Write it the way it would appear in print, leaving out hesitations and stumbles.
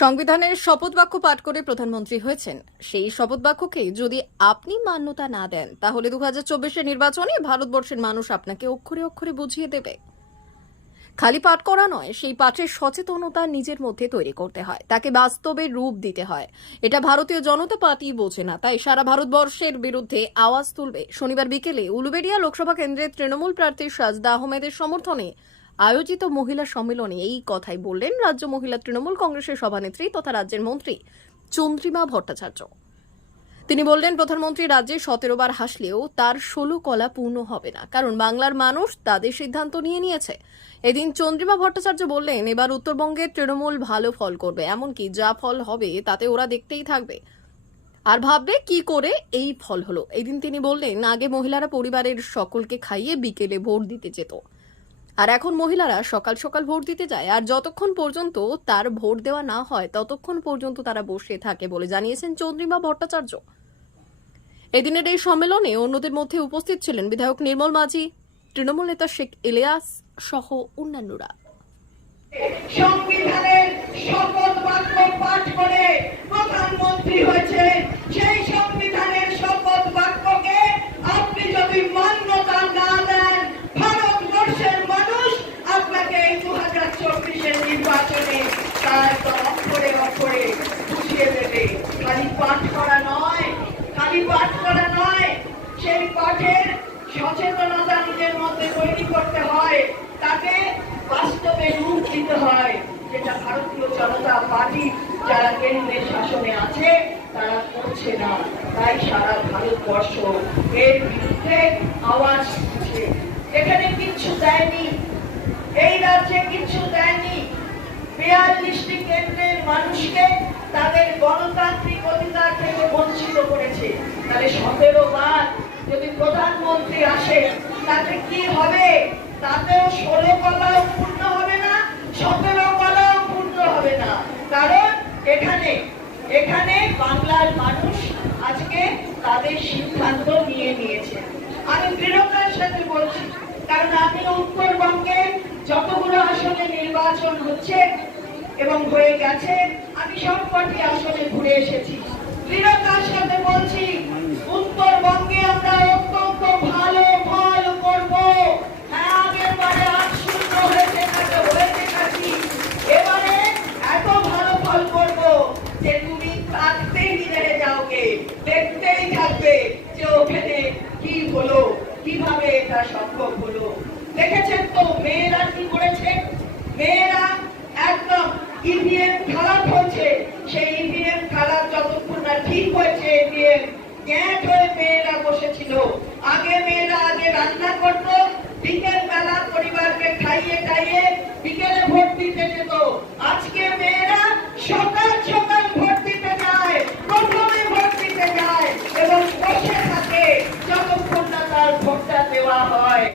সংবিধানের শপথ বাক্য পাঠ করে প্রধানমন্ত্রী হয়েছেন। সেই শপথ বাক্যকে যদি আপনি মান্যতা না দেন, তাহলে 2024-এর নির্বাচনে ভারতবর্ষের মানুষ আপনাকে অক্ষরে অক্ষরে বুঝিয়ে দেবে। খালি পাঠ করা নয়, সেই পাঠের সচেতনতা নিজের মধ্যে তৈরি করতে হয়, তাকে বাস্তবে রূপ দিতে হয়। এটা ভারতীয় জনতা পার্টি বোঝে না, তাই সারা ভারতবর্ষের বিরুদ্ধে আওয়াজ তুলবে। শনিবার বিকেলে উলুবেড়িয়া লোকসভা কেন্দ্রের তৃণমূল প্রার্থী সাজদা আহমেদের সমর্থনে আয়োজিত মহিলা সম্মেলনে এই কথাই বললেন রাজ্য মহিলা তৃণমূল কংগ্রেসের সভানেত্রী তথা রাজ্যের মন্ত্রী চন্দ্রিমা ভট্টাচার্য। তিনি বললেন, প্রধানমন্ত্রী রাজ্যে 17 বার হাসলেও তার 16 কলা পূর্ণ হবে না, কারণ বাংলার মানুষ তাদের সিদ্ধান্ত নিয়েছে। এদিন চন্দ্রিমা ভট্টাচার্য বললেন, এবার উত্তরবঙ্গের তৃণমূল ভালো ফল করবে, এমনকি যা ফল হবে তাতে ওরা দেখতেই থাকবে আর ভাববে কি করে এই ফল হলো। এদিন তিনি বললেন, আগে মহিলারা পরিবারের সকলকে খাইয়ে বিকেলে ভোট দিতে যেত, আর এখন মহিলারা সকাল সকাল ভোট দিতে যায়, আর যতক্ষণ পর্যন্ত তার ভোট দেওয়া না হয় ততক্ষণ পর্যন্ত তারা বসে থাকে বলে জানিয়েছেন চন্দ্রিমা ভট্টাচার্য। এদিনের এই সম্মেলনে অন্যদের মধ্যে উপস্থিত ছিলেন বিধায়ক নির্মল মাঝি, তৃণমূল নেতা শেখ ইলিয়াস সহ অন্যান্যরা। সংবিধানের শপথ বাক্য পাঠ করে প্রধানমন্ত্রী হয়েছে, সেই সংবিধানের শপথ বাক্যকে আপনি যদি মান্যতা না দেন, ভারতবর্ষের মানুষ আপনাকে এই 2024-এর নির্বাচনে তার অক্ষরে অক্ষরে বুঝিয়ে দেবে। খালি পাঠ করা নয়, সেই পাঠের সচেতনতা নিজের মধ্যে তৈরি করতে হয়, তাকে বাস্তবে রূপ দিতে হয়, যেটা ভারতীয় জনতা পার্টি যারা কেন্দ্রের শাসনে আছে তারা করছে না। তাই সারা ভারতবর্ষ এর বিরুদ্ধে আওয়াজ তুলছে। এখানে কিচ্ছু দেয়নি, এই রাজ্যে কিচ্ছু দেয়নি। 42টি কেন্দ্রের মানুষকে তাদের গণতান্ত্রিক অধিকার থেকে বঞ্চিত করেছে। তাহলে 17 বার যদি প্রধানমন্ত্রী আসে তাতে কি হবে? তাতেও 16 কলাও পূর্ণ হবে না, 17 কলাও পূর্ণ হবে না। কারণ এখানে বাংলার মানুষ আজকে তাদের সিদ্ধান্ত নিয়েছে। আমি দৃঢ়তার সাথে বলছি, কারণ আমি উত্তরবঙ্গে যতগুলো আসনে নির্বাচন হচ্ছে এবং হয়ে গেছে, আমি সবকটি আসনে ঘুরে এসেছি। দৃঢ়তার সাথে বলছি, উত্তরবঙ্গে আমরা অত্যন্ত ভালো ফল করব। হ্যাঁ, আগের বারে 8-0 হয়েছে, এবারে এত ভালো ফল করব যে তুমি থাকতেই রয়ে যাওগে, দেখতেই থাকবে যে ওখানে কি হলো, কিভাবে এটা সম্ভব হলো। দেখেছেন তো মেয়েরা কি করেছে? মেয়েরা একদম ইভিএম খারাপ হয়েছে, সেই ইভিএম খারাপ যতক্ষণ না ঠিক হয়েছে, ইভিএম গ্যাট হয়ে মেয়েরা বসেছিল। আগে মেয়েরা রান্না করতো, বিকেল বেলা পরিবারকে খাইয়ে